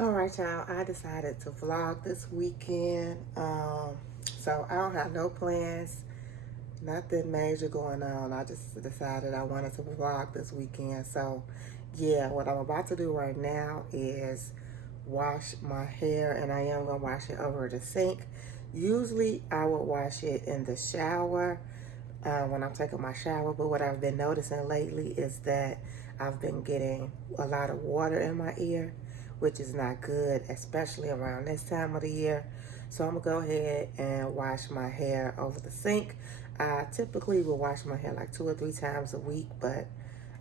All right, y'all. I decided to vlog this weekend. So I don't have no plans, nothing major going on. I just decided I wanted to vlog this weekend. So yeah, what I'm about to do right now is wash my hair, and I am gonna wash it over the sink. Usually I would wash it in the shower when I'm taking my shower, but what I've been noticing lately is that I've been getting a lot of water in my ear, which is not good, especially around this time of the year. So I'm gonna go ahead and wash my hair over the sink. I typically will wash my hair like 2 or 3 times a week, but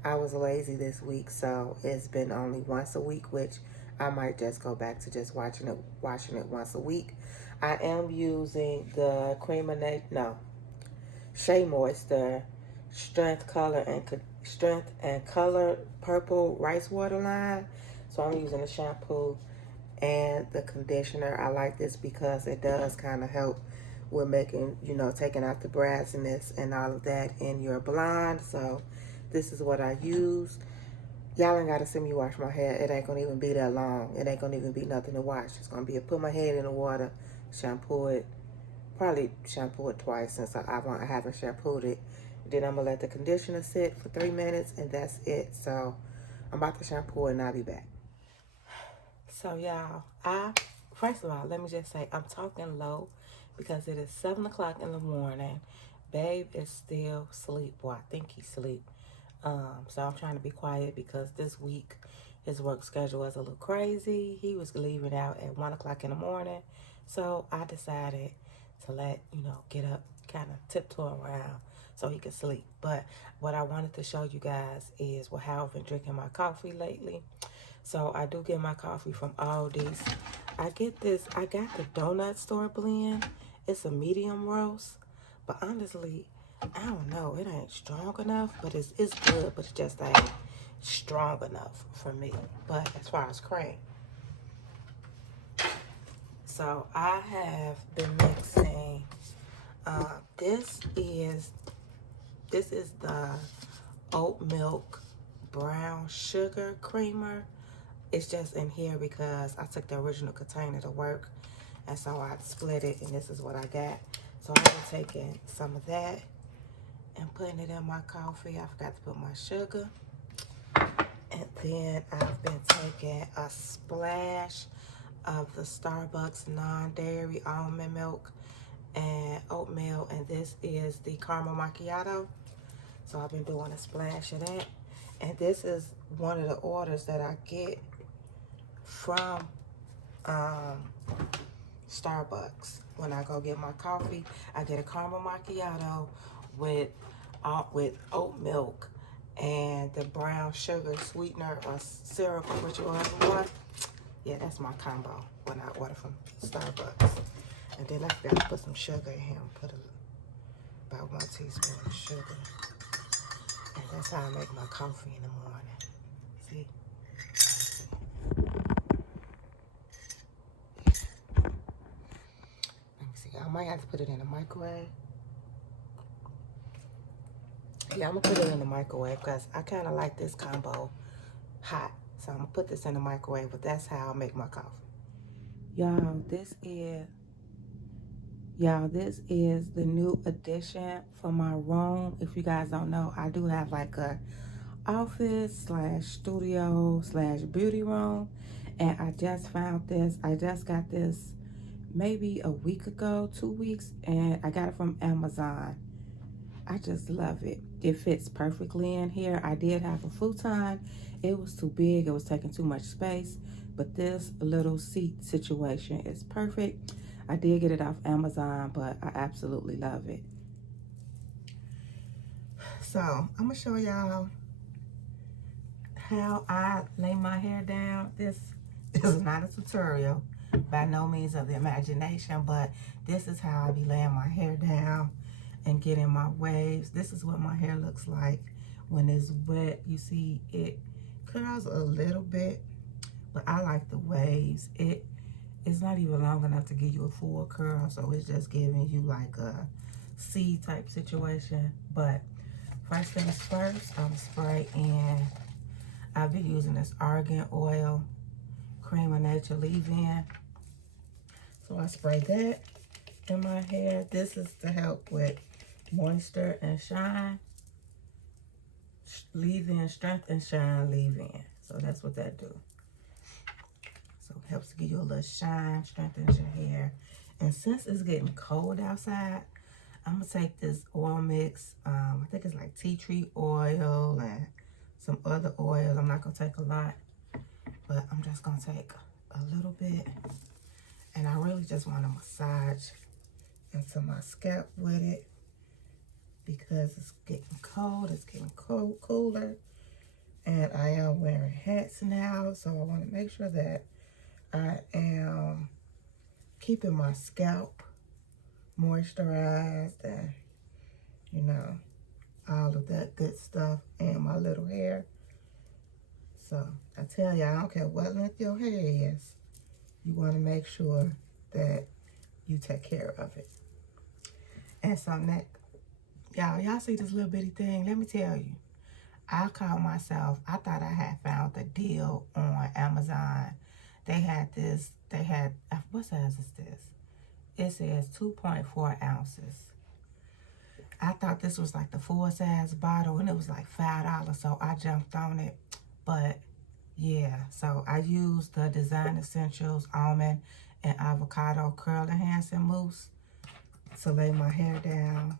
I was lazy this week, so it's been only once a week, which I might just go back to just washing it once a week. I am using the Shea Moisture Strength and Color Purple Rice Water line. So I'm using the shampoo and the conditioner. I like this because it does kind of help with making, taking out the brassiness and all of that in your blonde. So this is what I use. Y'all ain't got to see me wash my hair. It ain't going to even be that long. It ain't going to even be nothing to wash. It's going to be put my head in the water, shampoo it, probably shampoo it twice since I haven't shampooed it. Then I'm gonna let the conditioner sit for 3 minutes and that's it. So I'm about to shampoo it and I'll be back. So y'all, first of all, let me just say I'm talking low because it is 7 o'clock in the morning. Babe is still asleep. Well, I think he's asleep. So I'm trying to be quiet because this week his work schedule was a little crazy. He was leaving out at 1 o'clock in the morning. So I decided to let, get up, kind of tiptoe around so he could sleep. But what I wanted to show you guys is how I've been drinking my coffee lately. So I do get my coffee from Aldi's. I got the donut store blend. It's a medium roast. But honestly, I don't know. It ain't strong enough, but it's good, but it just ain't strong enough for me. But as far as cream. So I have been mixing, this is the oat milk brown sugar creamer. It's just in here because I took the original container to work, and so I split it, and this is what I got. So I've been taking some of that and putting it in my coffee. I forgot to put my sugar. And then I've been taking a splash of the Starbucks non-dairy almond milk and oatmeal, and this is the caramel macchiato. So I've been doing a splash of that. And this is one of the orders that I get from Starbucks. When I go get my coffee, I get a caramel macchiato with oat milk and the brown sugar sweetener or syrup or whichever one. Yeah, that's my combo when I order from Starbucks. And then I forgot to put some sugar in here. Put about 1 teaspoon of sugar. And that's how I make my coffee in the morning. See? Let me see. I might have to put it in the microwave. Yeah, I'm going to put it in the microwave because I kind of like this combo hot. So I'm going to put this in the microwave, but that's how I make my coffee. Y'all, this is the new addition for my room. If you guys don't know, I do have like a office / studio / beauty room, and I just found this. I just got this maybe a week ago, 2 weeks, and I got it from Amazon. I just love it. It fits perfectly in here. I did have a futon. It was too big. It was taking too much space, but this little seat situation is perfect. I did get it off Amazon, but I absolutely love it. So I'm gonna show y'all how I lay my hair down. This is not a tutorial, by no means of the imagination, but this is how I be laying my hair down and getting my waves. This is what my hair looks like when it's wet. You see it curls a little bit, but I like the waves. It's not even long enough to give you a full curl, so it's just giving you like a C type situation. But first things first, I'm spraying. I've been using this argan oil Cream of Nature leave-in. So I spray that in my hair. This is to help with moisture and shine. Leave-in, strength and shine leave-in. So that's what that do. So it helps to give you a little shine, strengthens your hair. And since it's getting cold outside, I'm going to take this oil mix. I think it's like tea tree oil and some other oils. I'm not going to take a lot, but I'm just going to take a little bit. And I really just want to massage into my scalp with it because it's getting cold. It's getting cooler. And I am wearing hats now, so I want to make sure that I am keeping my scalp moisturized and, you know, all of that good stuff and my little hair. So I tell you, I don't care what length your hair is, you want to make sure that you take care of it. And so next, y'all see this little bitty thing? Let me tell you, I call myself, I thought I had found the deal on Amazon. They had, what size is this? It says 2.4 ounces. I thought this was like the full size bottle and it was like $5, so I jumped on it. But yeah, so I used the Design Essentials Almond and Avocado Curl Enhancing Mousse to lay my hair down.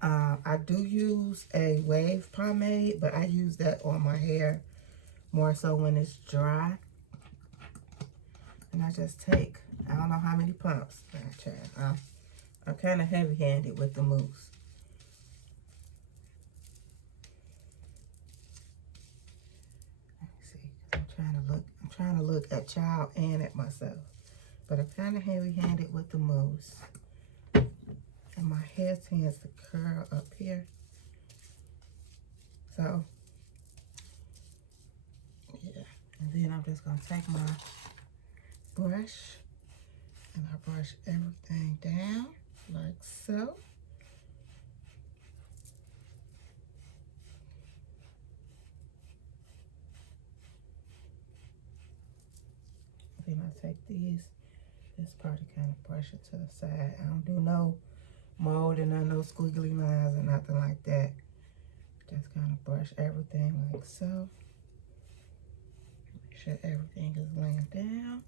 I do use a wave pomade, but I use that on my hair more so when it's dry. And I just take, I don't know how many pumps. I'm kind of heavy-handed with the mousse. Let's see, I'm trying to look at y'all and at myself. But I'm kind of heavy-handed with the mousse. And my hair tends to curl up here. So, yeah. And then I'm just going to take my brush and I brush everything down like so. Then I take this part to kind of brush it to the side. I don't do no mold and no squiggly lines or nothing like that. Just kind of brush everything like so. Make sure everything is laying down.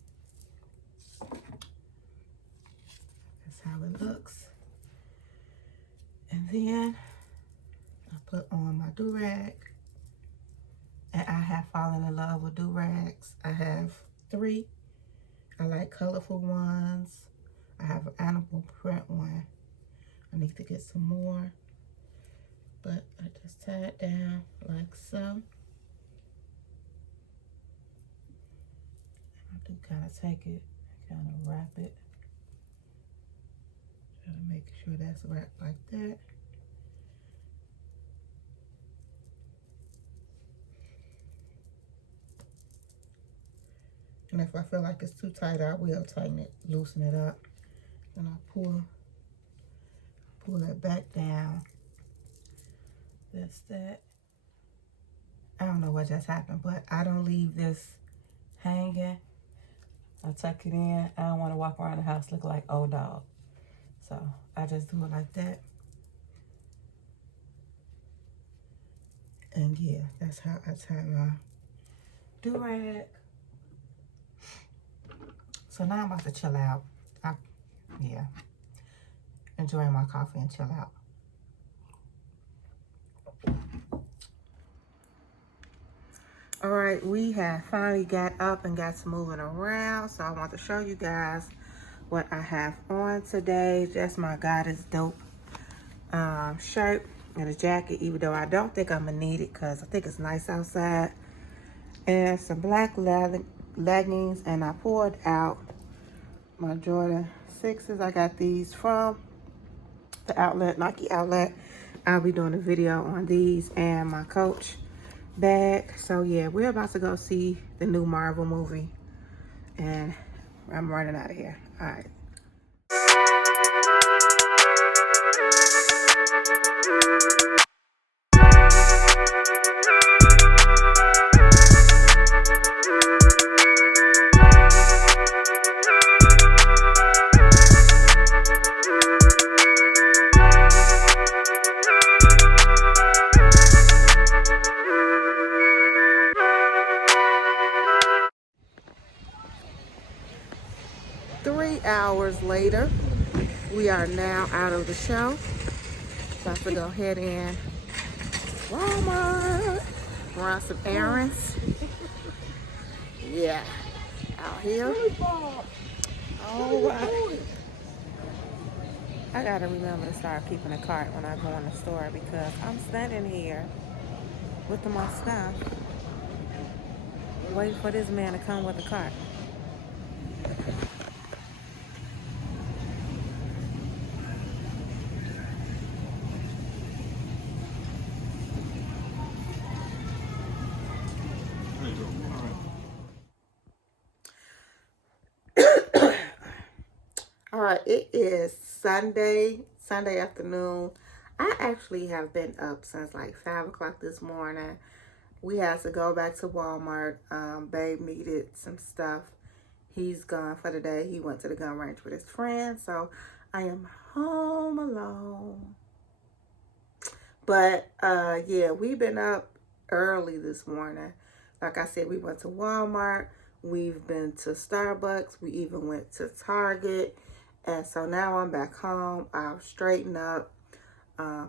That's how it looks. And then I put on my do-rag. And I have fallen in love with do-rags. I have 3. I like colorful ones. I have an animal print one. I need to get some more. But I just tie it down like so. And I do kind of take it, kind of wrap it. Try to make sure that's wrapped like that. And if I feel like it's too tight, I will tighten it, loosen it up. And I pull it back down. That's that. I don't know what just happened, but I don't leave this hanging. I tuck it in. I don't want to walk around the house looking like old dog. So I just do it like that. And yeah, that's how I tie my do-rag. So now I'm about to chill out. Yeah. Enjoying my coffee and chill out. All right, we have finally got up and got to moving around. So I want to show you guys what I have on today. Just my Goddess Dope shirt and a jacket, even though I don't think I'm gonna need it because I think it's nice outside. And some black leggings, and I pulled out my Jordan 6s. I got these from the outlet, Nike outlet. I'll be doing a video on these and my Coach bag. So yeah, we're about to go see the new Marvel movie and I'm running out of here. All right. 3 hours later, we are now out of the show. So I'm gonna go ahead and Walmart, run some errands. Yeah, out here. All right. I gotta remember to start keeping a cart when I go in the store because I'm standing here with my stuff, waiting for this man to come with a cart. All right, it is Sunday afternoon. I actually have been up since like 5 o'clock this morning. We had to go back to Walmart. Babe needed some stuff. He's gone for the day. He went to the gun range with his friends, so I am home alone. But yeah, we've been up early this morning. Like I said, we went to Walmart. We've been to Starbucks. We even went to Target. And so now I'm back home. I've straightened up,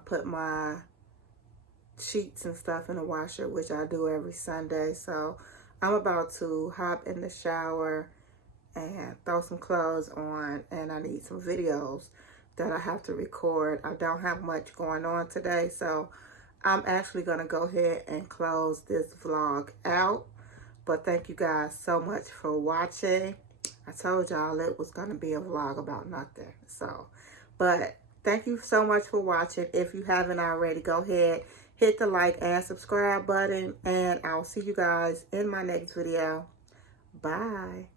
put my sheets and stuff in the washer, which I do every Sunday. So I'm about to hop in the shower and throw some clothes on, and I need some videos that I have to record. I don't have much going on today, so I'm actually going to go ahead and close this vlog out. But thank you guys so much for watching. I told y'all it was going to be a vlog about nothing. So, but thank you so much for watching. If you haven't already, go ahead, hit the like and subscribe button, and I'll see you guys in my next video. Bye.